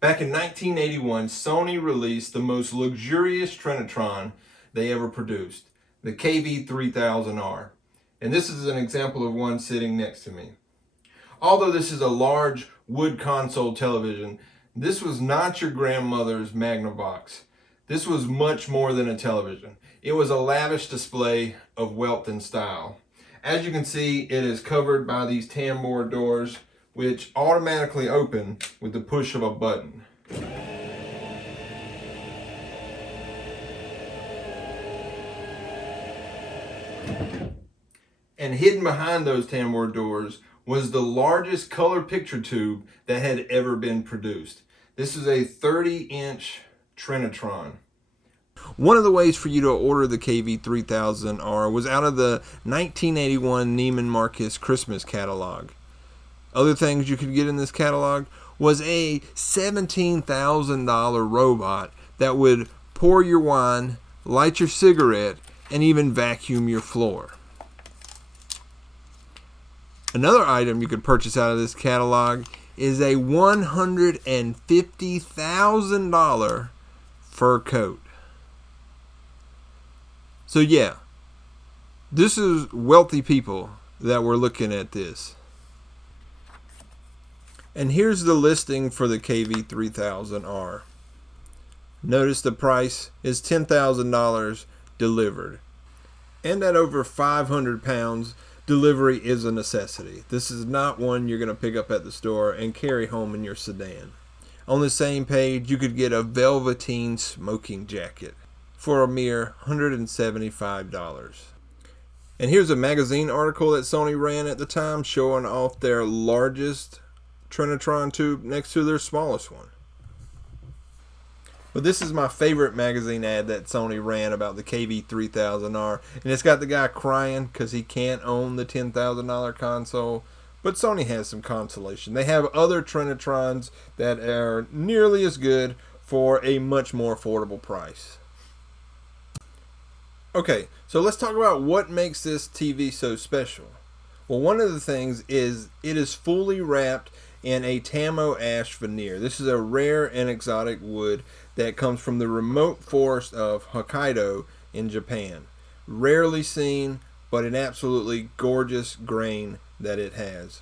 Back in 1981, Sony released the most luxurious Trinitron they ever produced, the KV-3000R. And this is an example of one sitting next to me. Although this is a large wood console television, this was not your grandmother's Magnavox. This was much more than a television. It was a lavish display of wealth and style. As you can see, it is covered by these tambour doors, which automatically open with the push of a button. And hidden behind those tambour doors was the largest color picture tube that had ever been produced. This is a 30-inch Trinitron. One of the ways for you to order the KV-3000R was out of the 1981 Neiman Marcus Christmas catalog. Other things you could get in this catalog was a $17,000 robot that would pour your wine, light your cigarette, and even vacuum your floor. Another item you could purchase out of this catalog is a $150,000 fur coat. So yeah, this is wealthy people that were looking at this. And here's the listing for the KV-3000R. Notice the price is $10,000 delivered. And at over 500 pounds, delivery is a necessity. This is not one you're going to pick up at the store and carry home in your sedan. On the same page, you could get a velveteen smoking jacket for a mere $175. And here's a magazine article that Sony ran at the time showing off their largest Trinitron tube next to their smallest one. But this is my favorite magazine ad that Sony ran about the KV-3000R, and it's got the guy crying because he can't own the $10,000 console. But Sony has some consolation. They have other Trinitrons that are nearly as good for a much more affordable price. Okay, so let's talk about what makes this TV so special. Well, one of the things is it is fully wrapped in a tamo ash veneer. This is a rare and exotic wood that comes from the remote forest of Hokkaido in Japan. Rarely seen, but an absolutely gorgeous grain that it has.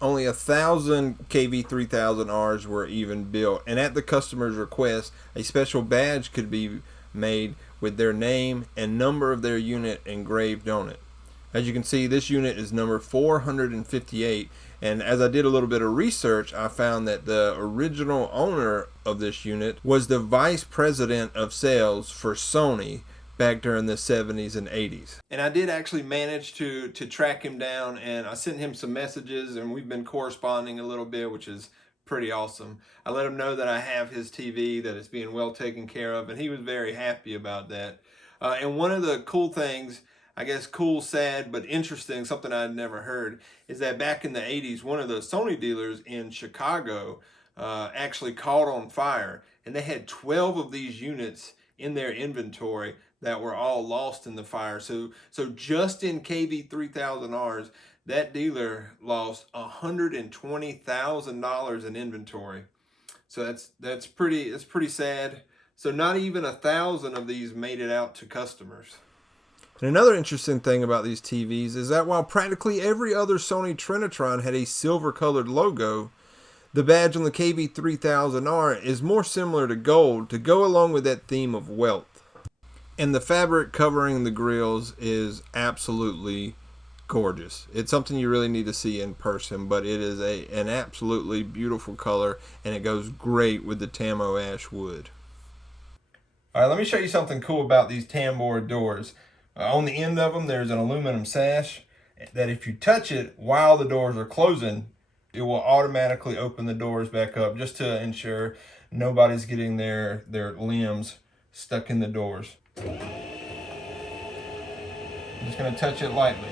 Only 1,000 KV-3000Rs were even built, and at the customer's request, a special badge could be made with their name and number of their unit engraved on it. As you can see, this unit is number 458, and as I did a little bit of research, I found that the original owner of this unit was the vice president of sales for Sony back during the 70s and 80s. And I did actually manage to track him down, and I sent him some messages, and we've been corresponding a little bit, which is pretty awesome. I let him know that I have his TV, that it's being well taken care of, and he was very happy about that. And one of the cool things, I guess cool, sad, but interesting, something I'd never heard, is that back in the 80s, one of the Sony dealers in Chicago actually caught on fire, and they had 12 of these units in their inventory that were all lost in the fire. So just in KV-3000Rs, that dealer lost $120,000 in inventory. So that's pretty sad. So not even 1,000 of these made it out to customers. And another interesting thing about these TVs is that while practically every other Sony Trinitron had a silver colored logo, the badge on the KV-3000R is more similar to gold to go along with that theme of wealth. And the fabric covering the grills is absolutely gorgeous. It's something you really need to see in person, but it is an absolutely beautiful color, and it goes great with the tamo ash wood. All right, let me show you something cool about these tambour doors. On the end of them, there's an aluminum sash that if you touch it while the doors are closing, it will automatically open the doors back up, just to ensure nobody's getting their limbs stuck in the doors. I'm just going to touch it lightly.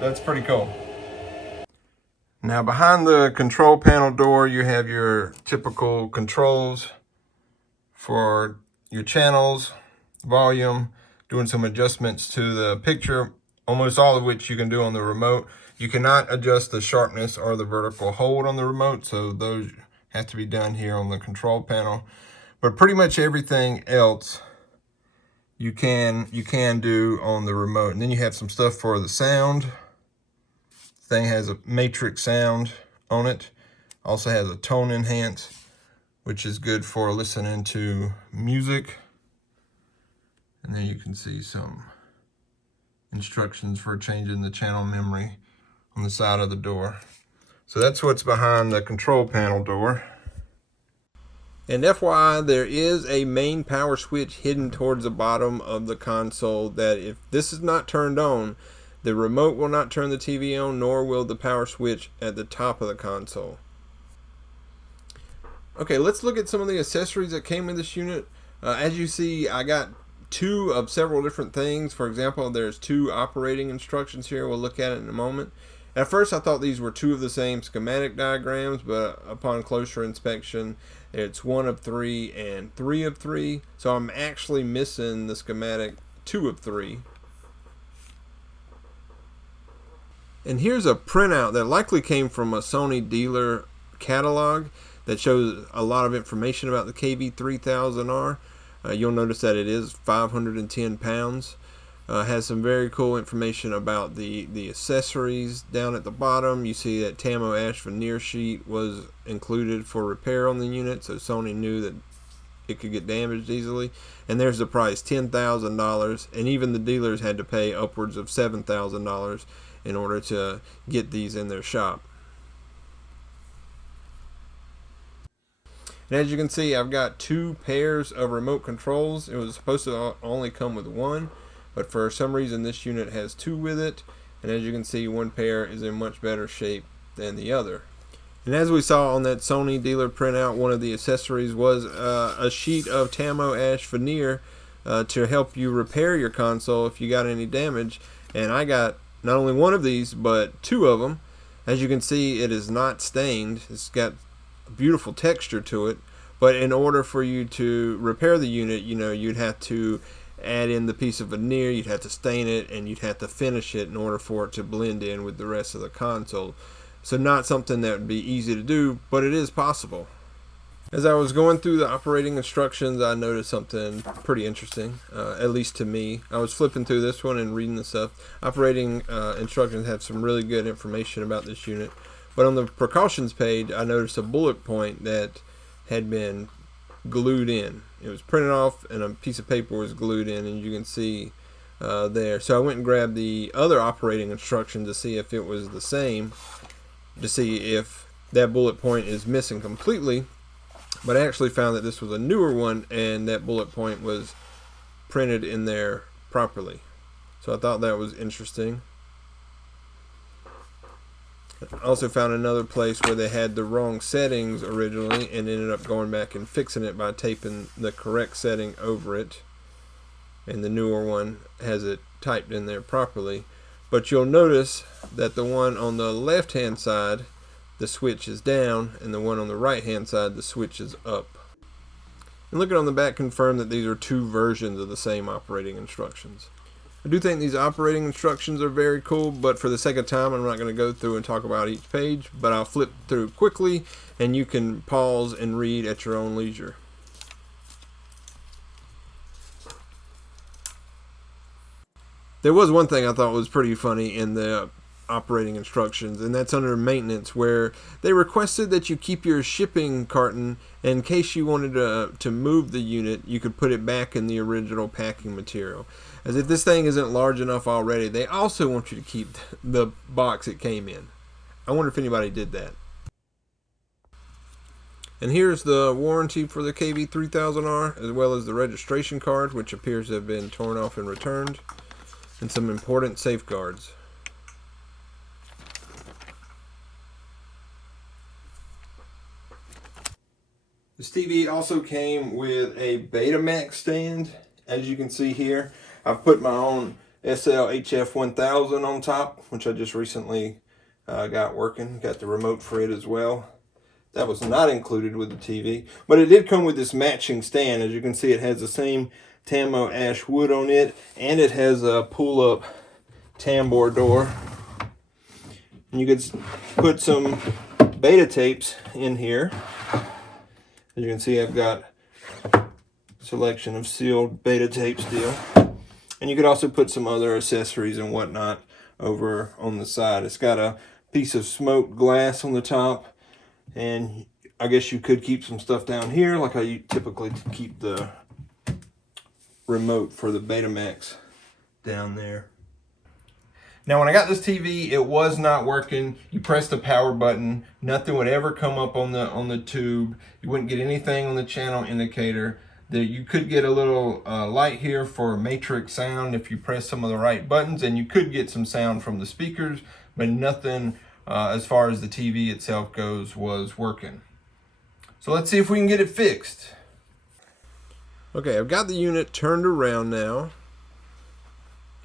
That's pretty cool. Now behind the control panel door, you have your typical controls for your channels, volume, doing some adjustments to the picture, almost all of which you can do on the remote. You cannot adjust the sharpness or the vertical hold on the remote, so those have to be done here on the control panel. But pretty much everything else you can do on the remote. And then you have some stuff for the sound. Thing has a matrix sound on it. Also has a tone enhance, which is good for listening to music. And then you can see some instructions for changing the channel memory on the side of the door. So that's what's behind the control panel door. And FYI, there is a main power switch hidden towards the bottom of the console that if this is not turned on, the remote will not turn the TV on, nor will the power switch at the top of the console. Okay, let's look at some of the accessories that came with this unit. As you see, I got two of several different things. For example, there's two operating instructions here. We'll look at it in a moment. At first, I thought these were two of the same schematic diagrams, but upon closer inspection, it's 1 of 3 and 3 of 3. So I'm actually missing the schematic 2 of 3. And here's a printout that likely came from a Sony dealer catalog that shows a lot of information about the KV-3000R. You'll notice that it is 510 pounds. Has some very cool information about the accessories down at the bottom. You see that Tamo Ash veneer sheet was included for repair on the unit, so Sony knew that it could get damaged easily. And there's the price, $10,000, and even the dealers had to pay upwards of $7,000 in order to get these in their shop. And as you can see, I've got two pairs of remote controls. It was supposed to only come with one, but for some reason this unit has two with it. And as you can see, one pair is in much better shape than the other. And as we saw on that Sony dealer printout, one of the accessories was a sheet of Tamo Ash veneer to help you repair your console if you got any damage. And I got not only one of these, but two of them. As you can see, it is not stained. It's got a beautiful texture to it. But in order for you to repair the unit, you know, you'd have to add in the piece of veneer, you'd have to stain it, and you'd have to finish it in order for it to blend in with the rest of the console. So not something that would be easy to do, but it is possible. As I was going through the operating instructions, I noticed something pretty interesting, at least to me. I was flipping through this one and reading the stuff. Operating instructions have some really good information about this unit. But on the precautions page, I noticed a bullet point that had been glued in. It was printed off and a piece of paper was glued in, and you can see there. So I went and grabbed the other operating instruction to see if it was the same, to see if that bullet point is missing completely. But I actually found that this was a newer one and that bullet point was printed in there properly. So I thought that was interesting. I also found another place where they had the wrong settings originally and ended up going back and fixing it by taping the correct setting over it. And the newer one has it typed in there properly. But you'll notice that the one on the left hand side, the switch is down, and the one on the right hand side, the switch is up. And looking on the back confirmed that these are two versions of the same operating instructions. I do think these operating instructions are very cool, but for the sake of time, I'm not going to go through and talk about each page, but I'll flip through quickly, and you can pause and read at your own leisure. There was one thing I thought was pretty funny in the operating instructions, and that's under maintenance, where they requested that you keep your shipping carton in case you wanted to move the unit, you could put it back in the original packing material. As if this thing isn't large enough already, they also want you to keep the box it came in. I wonder if anybody did that. And here's the warranty for the KV-3000R, as well as the registration card, which appears to have been torn off and returned, and some important safeguards. This TV also came with a Betamax stand, as you can see here. I've put my own SL-HF-1000 on top, which I just recently got working. Got the remote for it as well. That was not included with the TV, but it did come with this matching stand. As you can see, it has the same Tamo Ash wood on it, and it has a pull-up tambour door. And you could put some beta tapes in here. As you can see, I've got a selection of sealed beta tape still. And you could also put some other accessories and whatnot over on the side. It's got a piece of smoked glass on the top, and I guess you could keep some stuff down here like I typically keep the remote for the Betamax down there. Now when I got this TV, it was not working. You press the power button, nothing would ever come up on the tube. You wouldn't get anything on the channel indicator. You could get a little light here for matrix sound if you press some of the right buttons, and you could get some sound from the speakers, but nothing as far as the TV itself goes was working. So let's see if we can get it fixed. Okay, I've got the unit turned around now.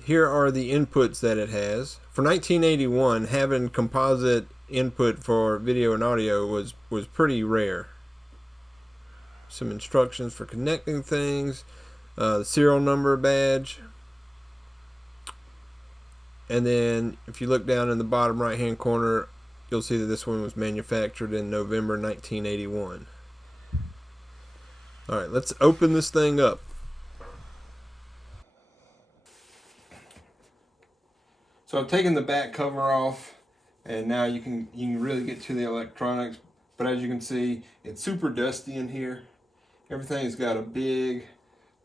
Here are the inputs that it has. For 1981, having composite input for video and audio was pretty rare. Some instructions for connecting things, the serial number badge, and then if you look down in the bottom right hand corner, you'll see that this one was manufactured in November 1981. Alright, let's open this thing up. So I've taken the back cover off, and now you can really get to the electronics, but as you can see, it's super dusty in here. Everything's got a big,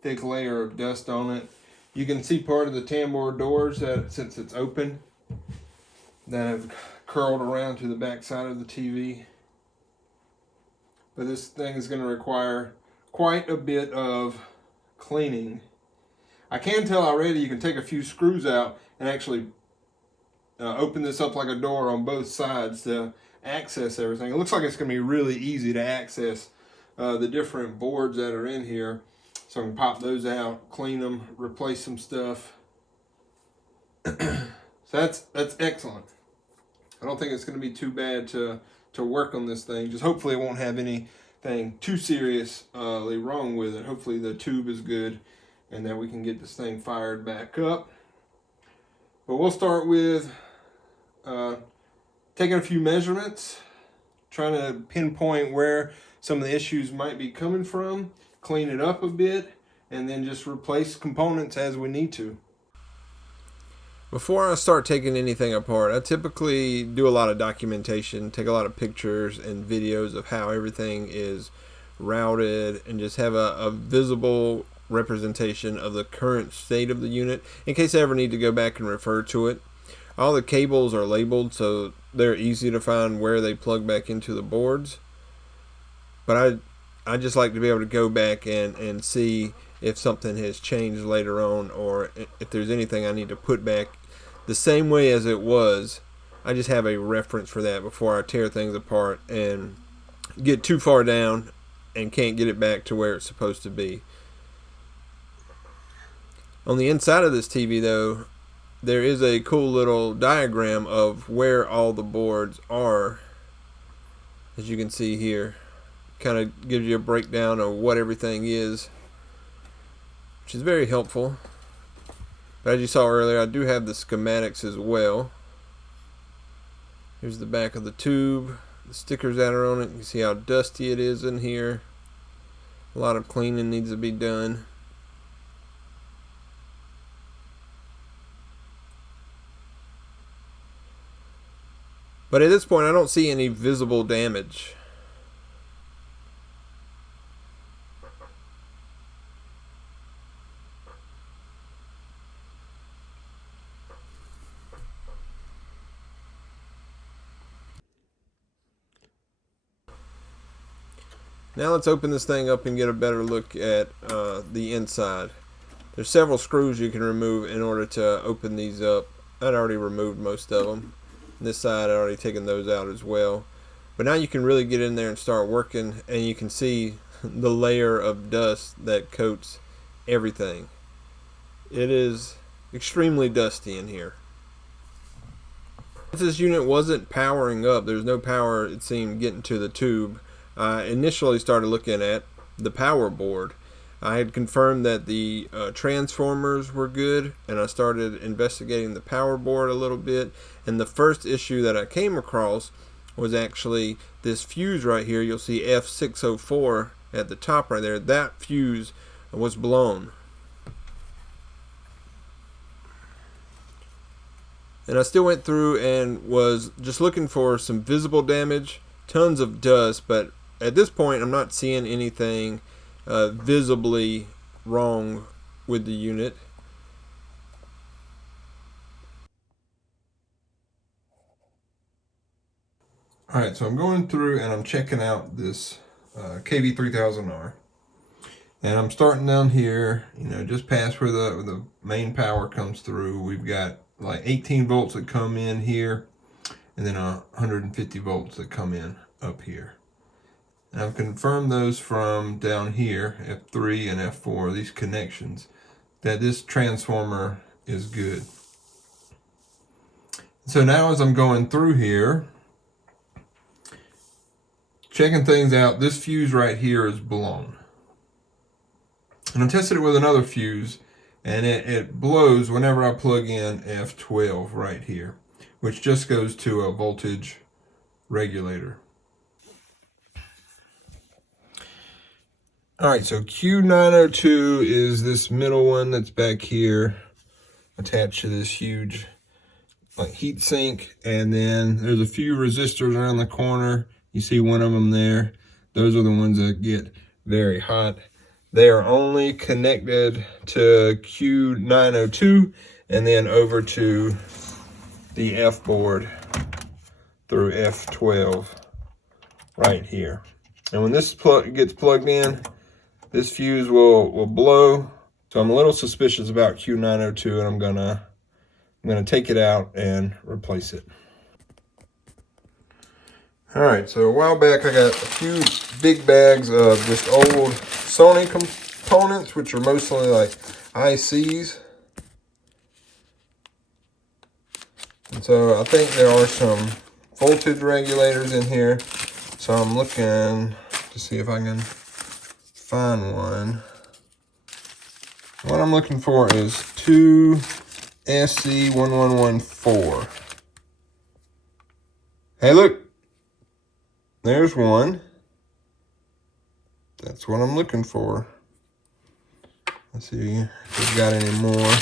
thick layer of dust on it. You can see part of the tambour doors that, since it's open, that have curled around to the back side of the TV. But this thing is going to require quite a bit of cleaning. I can tell already you can take a few screws out and actually open this up like a door on both sides to access everything. It looks like it's going to be really easy to access the different boards that are in here. So I can pop those out, clean them, replace some stuff. So that's excellent. I don't think it's going to be too bad to work on this thing. Just hopefully it won't have anything too seriously wrong with it. Hopefully the tube is good and that we can get this thing fired back up. But we'll start with taking a few measurements, trying to pinpoint where some of the issues might be coming from, clean it up a bit, and then just replace components as we need to. Before I start taking anything apart, I typically do a lot of documentation, take a lot of pictures and videos of how everything is routed, and just have a visible representation of the current state of the unit in case I ever need to go back and refer to it. All the cables are labeled so they're easy to find where they plug back into the boards. But I just like to be able to go back and see if something has changed later on, or if there's anything I need to put back the same way as it was. I just have a reference for that before I tear things apart and get too far down and can't get it back to where it's supposed to be. On the inside of this TV though, there is a cool little diagram of where all the boards are, as you can see here. Kind of gives you a breakdown of what everything is, which is very helpful. But as you saw earlier, I do have the schematics as well. Here's the back of the tube, the stickers that are on it. You can see how dusty it is in here. A lot of cleaning needs to be done. But at this point, I don't see any visible damage. Now let's open this thing up and get a better look at the inside. There's several screws you can remove in order to open these up. I'd already removed most of them. This side I'd already taken those out as well. But now you can really get in there and start working, and you can see the layer of dust that coats everything. It is extremely dusty in here. Since this unit wasn't powering up, there's no power, it seemed, getting to the tube. I initially started looking at the power board, I had confirmed that the transformers were good, and I started investigating the power board a little bit. And the first issue that I came across was actually this fuse right here. You'll see F604 at the top right there. That fuse was blown. And I still went through and was just looking for some visible damage, tons of dust, but at this point I'm not seeing anything visibly wrong with the unit. Alright, so I'm going through and I'm checking out this KV-3000R. And I'm starting down here, you know, just past where the main power comes through. We've got like 18 volts that come in here, and then 150 volts that come in up here. And I've confirmed those from down here, F3 and F4, these connections, that this transformer is good. So now as I'm going through here, checking things out, this fuse right here is blown. And I tested it with another fuse, and it blows whenever I plug in F12 right here, which just goes to a voltage regulator. Alright, so Q902 is this middle one that's back here attached to this huge like heat sink, and then there's a few resistors around the corner. You see one of them there. Those are the ones that get very hot. They are only connected to Q902 and then over to the F board through F12 right here. And when this gets plugged in, this fuse will blow. So I'm a little suspicious about Q902, and I'm gonna take it out and replace it. All right, so a while back I got a few big bags of just old Sony components, which are mostly like ICs. And so I think there are some voltage regulators in here. So I'm looking to see if I can find one. What I'm looking for is 2SC1114. Hey, look. There's one. That's what I'm looking for. Let's see if we've got any more.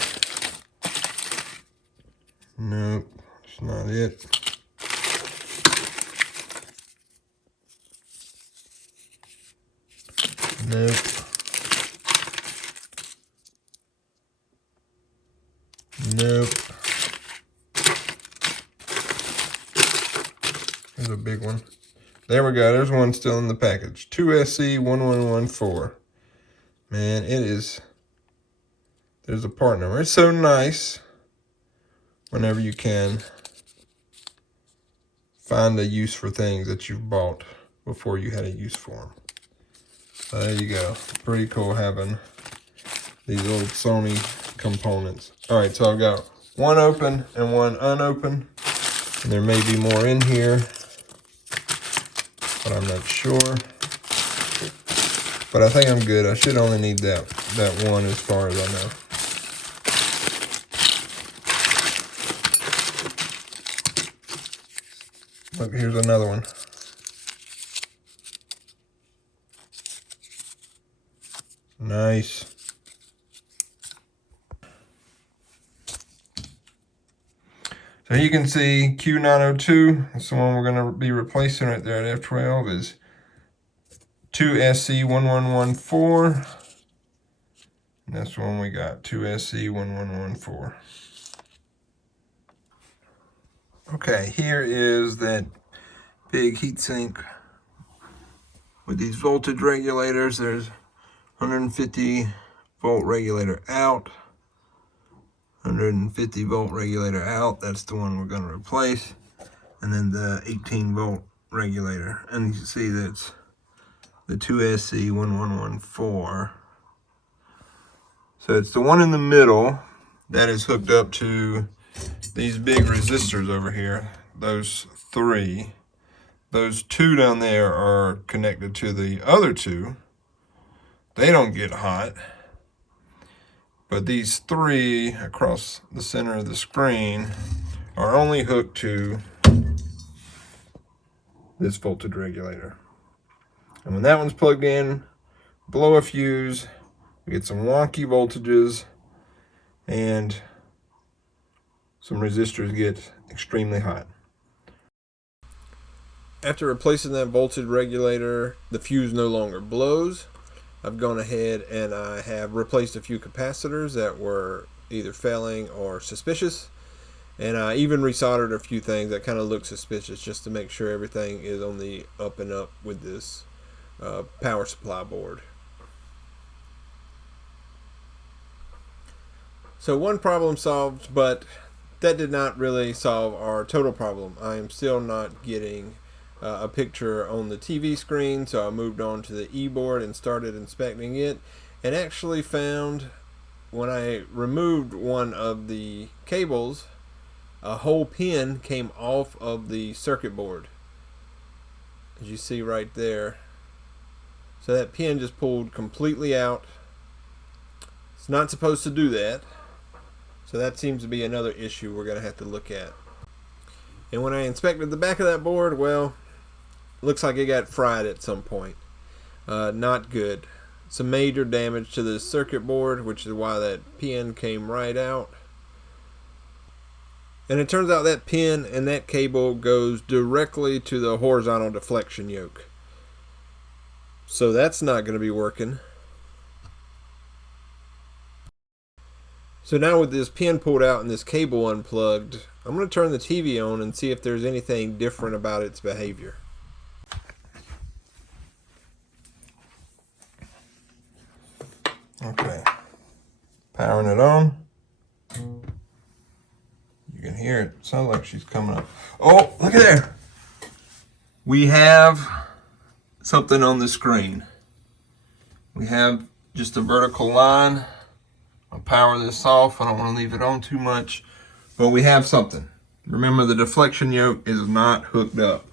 Nope, that's not it. Nope. Nope. There's a big one. There we go. There's one still in the package. 2SC1114. Man, it is. There's a part number. It's so nice whenever you can find a use for things that you've bought before you had a use for them. So there you go. Pretty cool having these old Sony components. All right, so I've got one open and one unopened. And there may be more in here, but I'm not sure. But I think I'm good. I should only need that one as far as I know. Look, here's another one. Nice. So you can see Q902, that's the one we're going to be replacing right there at F12, is 2SC1114. And that's the one we got, 2SC1114. Okay, here is that big heatsink with these voltage regulators. There's 150 volt regulator out, 150 volt regulator out. That's the one we're going to replace. And then the 18 volt regulator. And you can see that's the 2SC1114. So it's the one in the middle that is hooked up to these big resistors over here. Those three. Those two down there are connected to the other two they don't get hot. But these three across the center of the screen are only hooked to this voltage regulator. And when that one's plugged in, blow a fuse, we get some wonky voltages, and some resistors get extremely hot. After replacing that voltage regulator, the fuse no longer blows. I've gone ahead and I have replaced a few capacitors that were either failing or suspicious. And I even resoldered a few things that kind of look suspicious just to make sure everything is on the up and up with this power supply board. So one problem solved, but that did not really solve our total problem. I am still not getting a picture on the TV screen, so I moved on to the e-board and started inspecting it, and actually found when I removed one of the cables, a whole pin came off of the circuit board, as you see right there. So that pin just pulled completely out. It's not supposed to do that, so that seems to be another issue we're going to have to look at. And when I inspected the back of that board, well, looks like it got fried at some point. Not good. Some major damage to the circuit board, which is why that pin came right out. And it turns out that pin and that cable goes directly to the horizontal deflection yoke. So that's not going to be working. So now with this pin pulled out and this cable unplugged, I'm going to turn the TV on and see if there's anything different about its behavior. Okay, powering it on. You can hear it. Sounds like she's coming up. Oh, look at there. We have something on the screen. We have just a vertical line. I'll power this off. I don't want to leave it on too much, but we have something. Remember, the deflection yoke is not hooked up.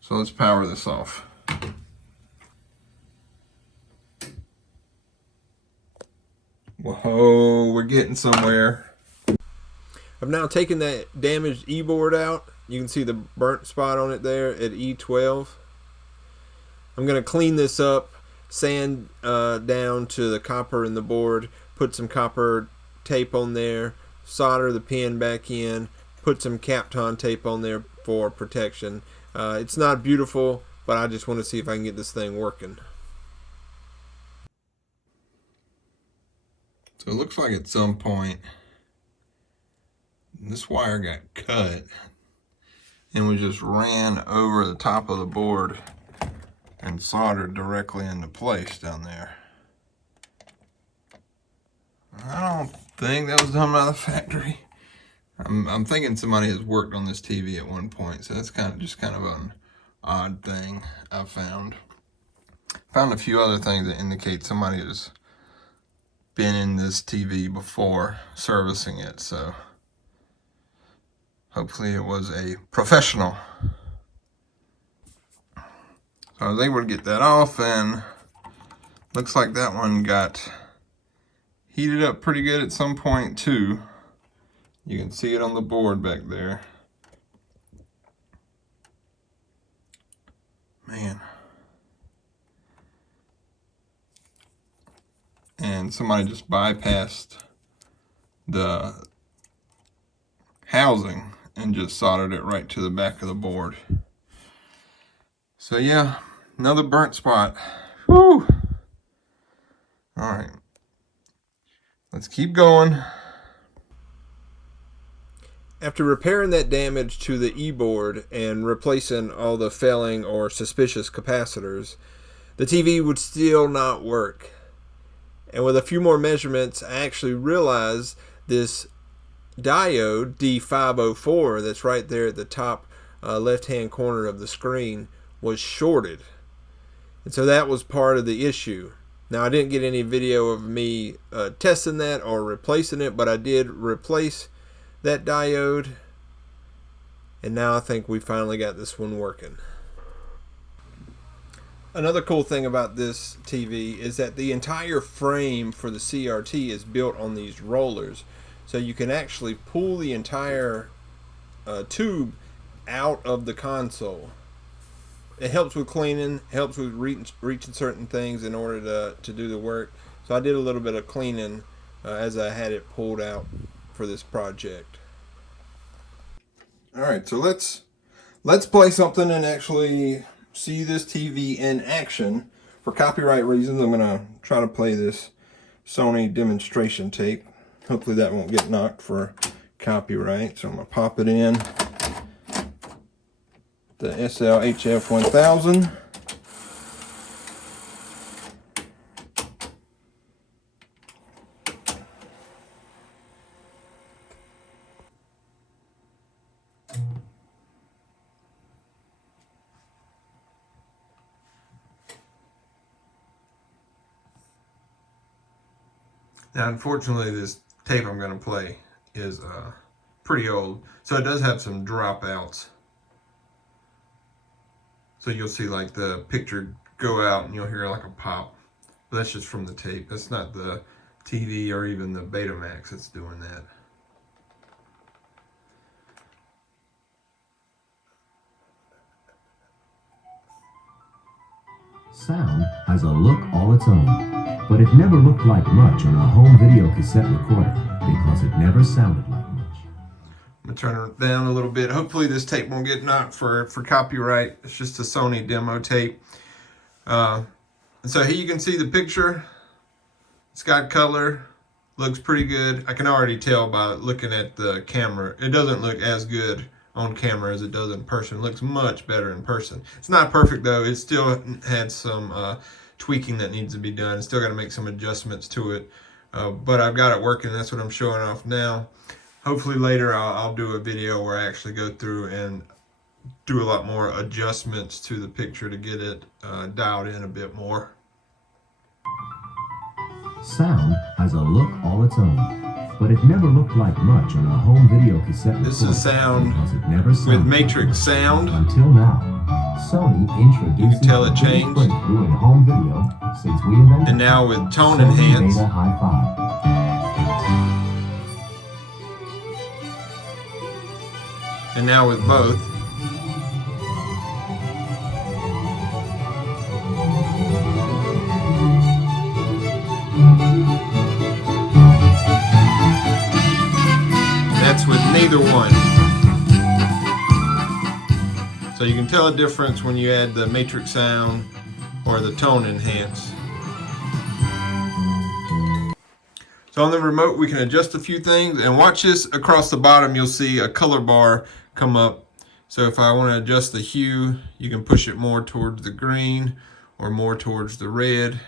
So let's power this off. Whoa, we're getting somewhere. I've now taken that damaged e-board out. You can see the burnt spot on it there at E12. I'm going to clean this up, sand down to the copper in the board, put some copper tape on there, solder the pin back in, put some Kapton tape on there for protection. It's not beautiful, but I just want to see if I can get this thing working. So it looks like at some point this wire got cut and we just ran over the top of the board and soldered directly into place down there. I don't think that was done by the factory. I'm thinking somebody has worked on this TV at one point, so that's kind of an odd thing I found. Found a few other things that indicate somebody has been in this TV before servicing it, so hopefully it was a professional. So I was able to get that off, and looks like that one got heated up pretty good at some point too. You can see it on the board back there. Man. And somebody just bypassed the housing and just soldered it right to the back of the board. So yeah, another burnt spot. Whew. All right, let's keep going. After repairing that damage to the e-board and replacing all the failing or suspicious capacitors, the TV would still not work. And with a few more measurements, I actually realized this diode D504 that's right there at the top left-hand corner of the screen was shorted. And so that was part of the issue. Now, I didn't get any video of me testing that or replacing it, but I did replace that diode. And now I think we finally got this one working. Another cool thing about this TV is that the entire frame for the CRT is built on these rollers. So you can actually pull the entire tube out of the console. It helps with cleaning, helps with reaching certain things in order to do the work. So I did a little bit of cleaning as I had it pulled out for this project. Alright, so let's play something and actually see this TV in action. For copyright reasons, I'm going to try to play this Sony demonstration tape. Hopefully that won't get knocked for copyright. So I'm going to pop it in. The SLHF-1000. Now, unfortunately, this tape I'm going to play is pretty old, so it does have some dropouts. So you'll see like the picture go out and you'll hear like a pop. But that's just from the tape. That's not the TV or even the Betamax that's doing that. Sound has a look all its own, but it never looked like much on a home video cassette recorder because it never sounded like much. I'm going to turn it down a little bit. Hopefully this tape won't get knocked for copyright. It's just a Sony demo tape. So here you can see the picture. It's got color. Looks pretty good. I can already tell by looking at the camera. It doesn't look as good on camera as it does in person. It looks much better in person. It's not perfect though. It still had some tweaking that needs to be done. It's still got to make some adjustments to it. But I've got it working. That's what I'm showing off now. Hopefully later I'll do a video where I actually go through and do a lot more adjustments to the picture to get it dialed in a bit more. Sound has a look all its own, but it never looked like much on a home video cassette recorder. This is sound because it never sounded with Matrix like sound. Until now, Sony introduced You can tell it changed. breakthrough in home video since we invented And now with tone Sony enhance. Beta Hi-Fi. And now with both. That's with neither one. So you can tell a difference when you add the Matrix sound or the tone enhance. So on the remote we can adjust a few things, and watch this across the bottom. You'll see a color bar come up. So if I want to adjust the hue, you can push it more towards the green or more towards the red,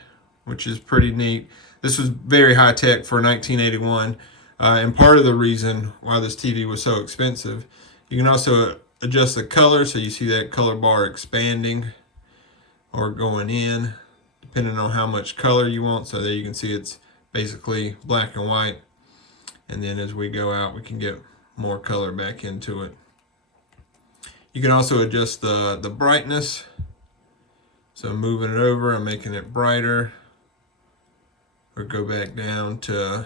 which is pretty neat. This was very high tech for 1981, and part of the reason why this TV was so expensive. You can also adjust the color, so you see that color bar expanding or going in, depending on how much color you want. So there you can see it's basically black and white, and then as we go out we can get more color back into it. You can also adjust the brightness, so moving it over and making it brighter, or go back down to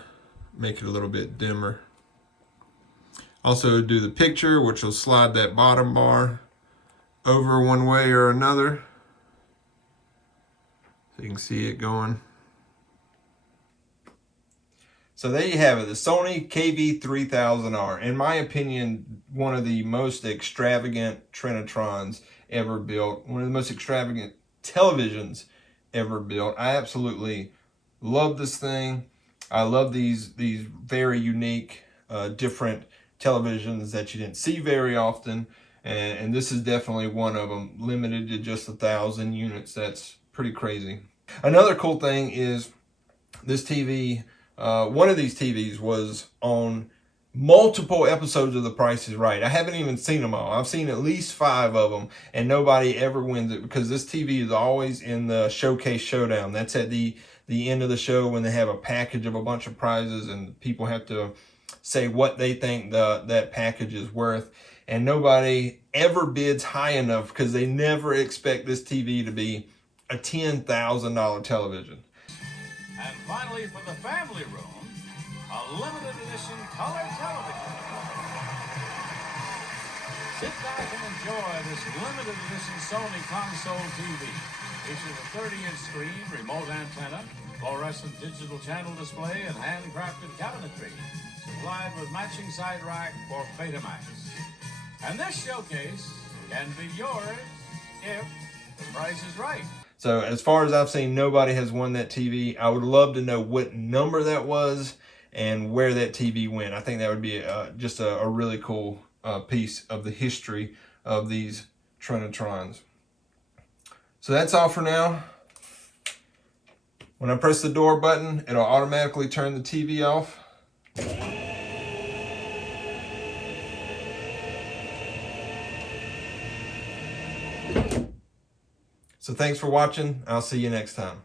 make it a little bit dimmer. Also do the picture, which will slide that bottom bar over one way or another, so you can see it going. So there you have it, the Sony KV-3000R. In my opinion, one of the most extravagant Trinitrons ever built. One of the most extravagant televisions ever built. I absolutely love this thing. I love these very unique, different televisions that you didn't see very often. And this is definitely one of them, limited to just 1,000 units. That's pretty crazy. Another cool thing is this TV. One of these TVs was on multiple episodes of The Price is Right. I haven't even seen them all. I've seen at least 5 of them, and nobody ever wins it because this TV is always in the Showcase Showdown. That's at the end of the show when they have a package of a bunch of prizes and people have to say what they think that package is worth. And nobody ever bids high enough because they never expect this TV to be a $10,000 television. And finally, for the family room, a limited edition color television. Sit back and enjoy this limited edition Sony console TV. Features a 30-inch screen, remote antenna, fluorescent digital channel display, and handcrafted cabinetry, supplied with matching side rack for Betamax. And this showcase can be yours if the price is right. So as far as I've seen, nobody has won that TV. I would love to know what number that was and where that TV went. I think that would be just a really cool piece of the history of these Trinitrons. So that's all for now. When I press the door button, it'll automatically turn the TV off. So thanks for watching. I'll see you next time.